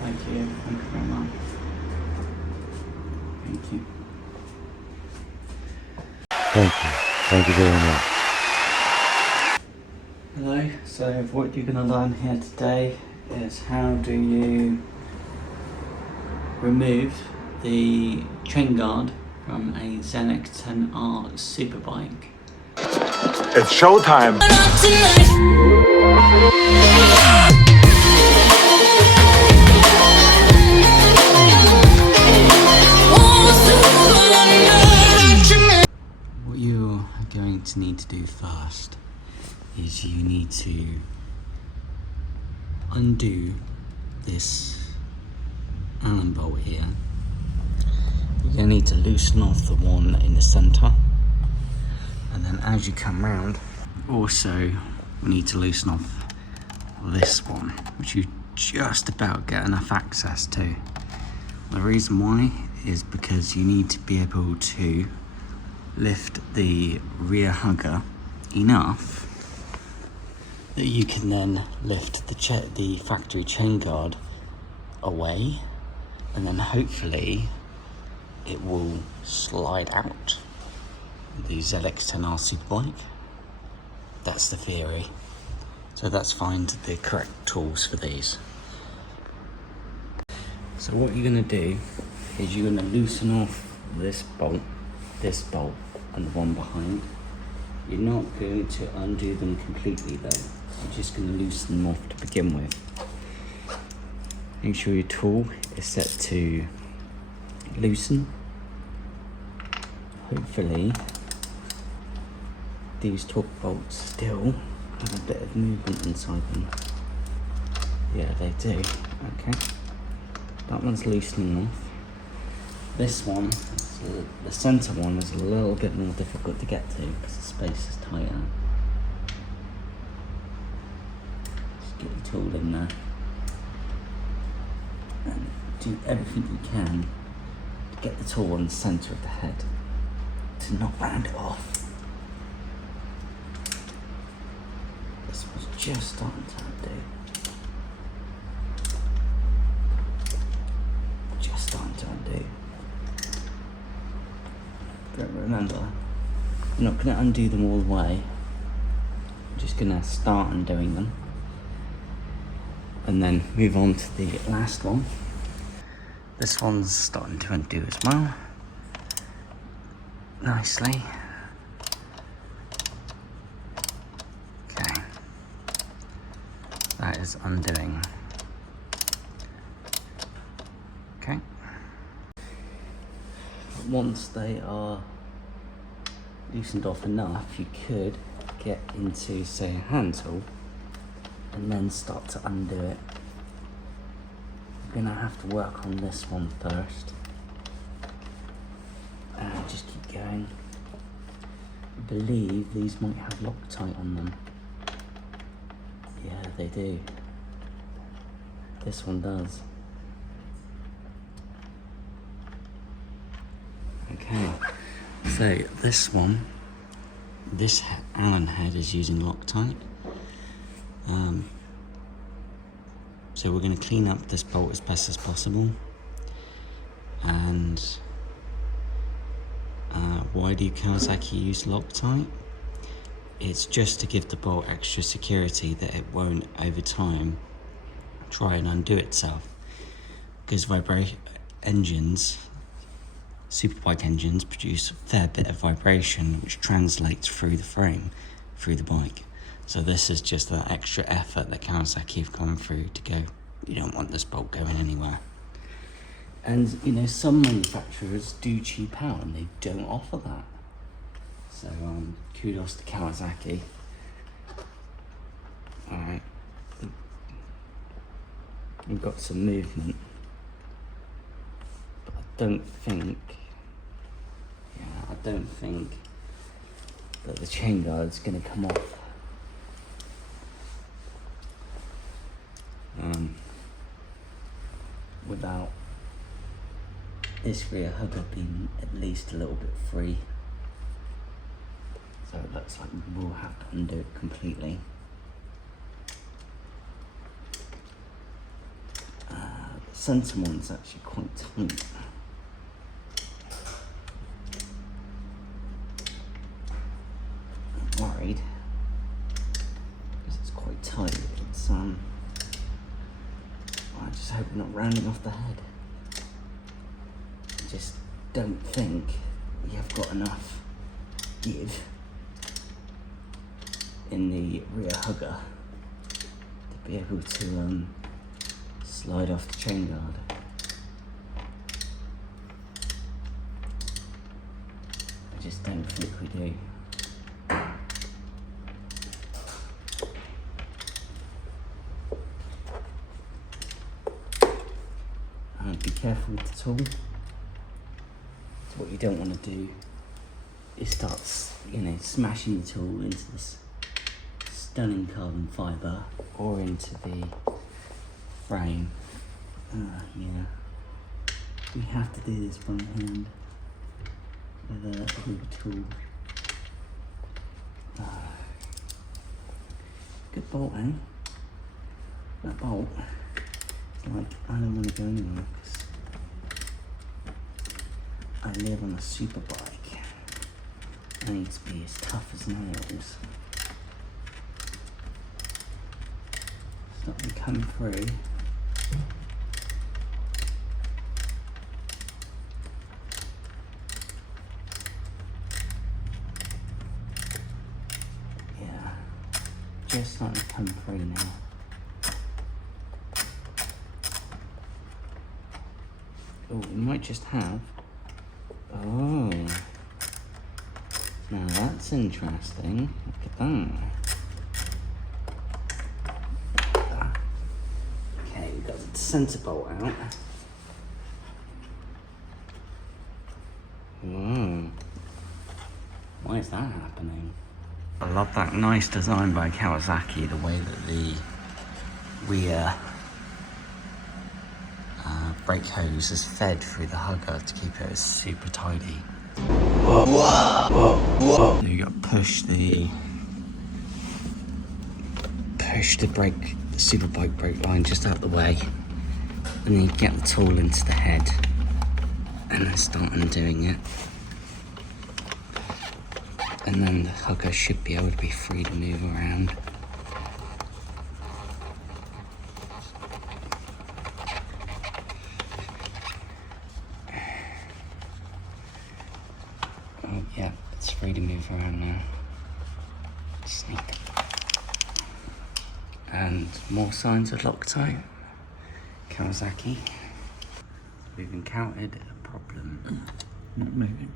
Thank you very much. Thank you. Thank you very much. Hello, so what you're going to learn here today is how do you remove the chain guard from a ZX10R SuperBike. It's showtime! What you're going to need to do first is you need to undo this Allen bolt here. You're going to need to loosen off the one in the center, and then as you come round, also we need to loosen off this one, which you just about get enough access to. The reason why is because you need to be able to lift the rear hugger enough that you can then lift the factory chain guard away, and then hopefully it will slide out the ZX10R SuperBike. That's the theory. So let's find the correct tools for these. So what you're going to do is you're going to loosen off this bolt, and the one behind. You're not going to undo them completely though. You're just going to loosen them off to begin with. Make sure your tool is set to loosen. Hopefully these torque bolts still have a bit of movement inside them. Yeah, they do. Okay. That one's loosening off. This one, the center one, is a little bit more difficult to get to because the space is tighter. Just get your tool in there and do everything you can to get the tool on the center of the head to not round it off. This one's just starting to undo. Just starting to undo. But remember, I'm not going to undo them all the way. I'm just going to start undoing them and then move on to the last one. This one's starting to undo as well, nicely. Okay, that is undoing. Okay. Once they are loosened off enough, you could get into, say, a hand tool and then start to undo it. You're gonna have to work on this one first. Just keep going. I believe these might have Loctite on them. Yeah, they do. This one does. Okay, so this one, this Allen head is using Loctite. So we're going to clean up this bolt as best as possible. And why do Kawasaki use Loctite? It's just to give the bolt extra security that it won't, over time, try and undo itself. Because engines, Superbike engines, produce a fair bit of vibration which translates through the frame, through the bike. So this is just that extra effort that Kawasaki have gone through to go, you don't want this bolt going anywhere. And you know, some manufacturers do cheap out and they don't offer that. So kudos to Kawasaki. Alright, we've got some movement, but I don't think that the chain guard's going to come off. Without this rear hugger being at least a little bit free. So it looks like we'll have to undo it completely. centre one's actually quite tight. I'm worried because it's quite tight. It's I just hope we're not rounding off the head. I just don't think we have got enough give in the rear hugger to be able to slide off the chain guard. I just don't think we do. And be careful with the tool. So what you don't want to do is start, smashing the tool into this stunning carbon fibre or into the frame. Yeah, we have to do this by hand with a tool. Good bolt, eh? That bolt, it's like, I don't want to go anywhere because I live on a superbike. I need to be as tough as nails. It's not going to come through. Just starting to come through now. Oh, we might just have. Oh, now that's interesting. Look at that. Okay, we've got the centre bolt out. Whoa. Why is that happening? I love that nice design by Kawasaki, the way that the rear brake hose is fed through the hugger to keep it super tidy. Whoa, whoa, whoa. So you got to push the superbike brake line just out the way, and then you get the tool into the head and then start undoing it. And then the hugger should be able to be free to move around. Oh yeah, it's free to move around now. Sneak. And more signs of Loctite. Kawasaki. We've encountered a problem. Not moving.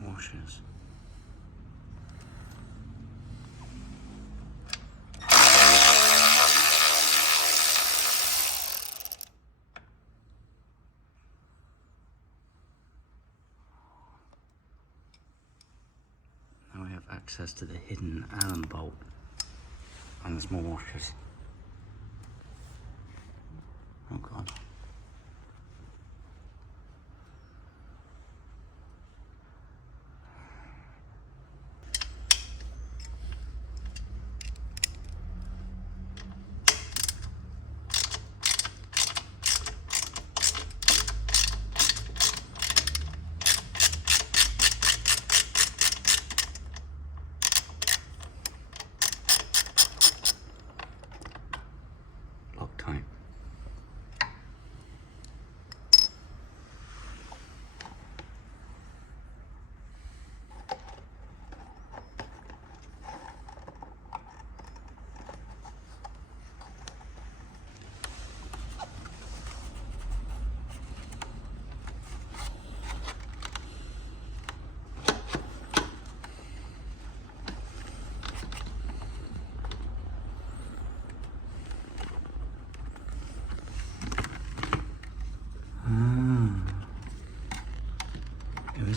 Washers. Now we have access to the hidden Allen bolt, and there's more washers. Oh god.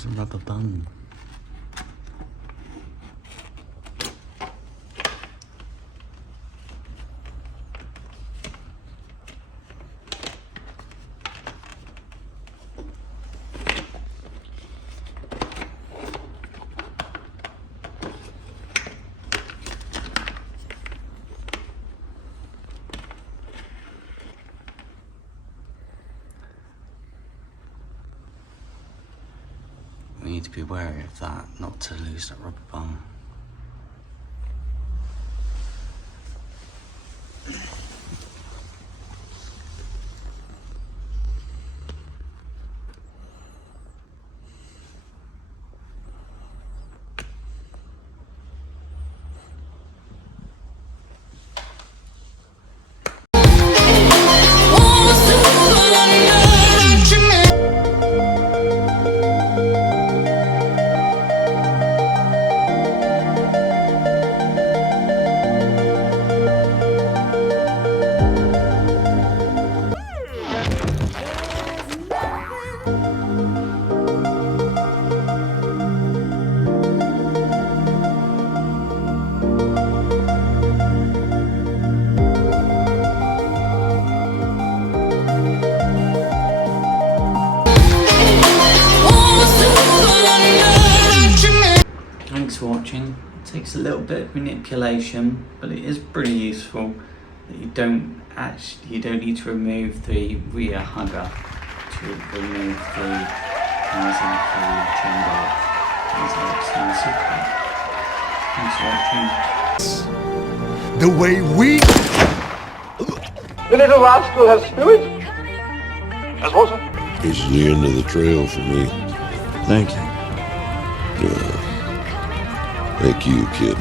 use a rubber bung. We need to be wary of that, not to lose that rubber bung. Thanks for watching. It takes a little bit of manipulation, but it is pretty useful. That you don't need to remove the rear hugger to remove the Kawasaki chamber ZX10R SuperBike. Thanks for watching. The way we. The little rascal has spirit. As water. This is the end of the trail for me. Thank you. Thank you, kid.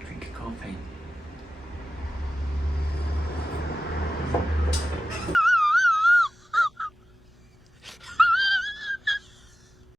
Drink a coffee.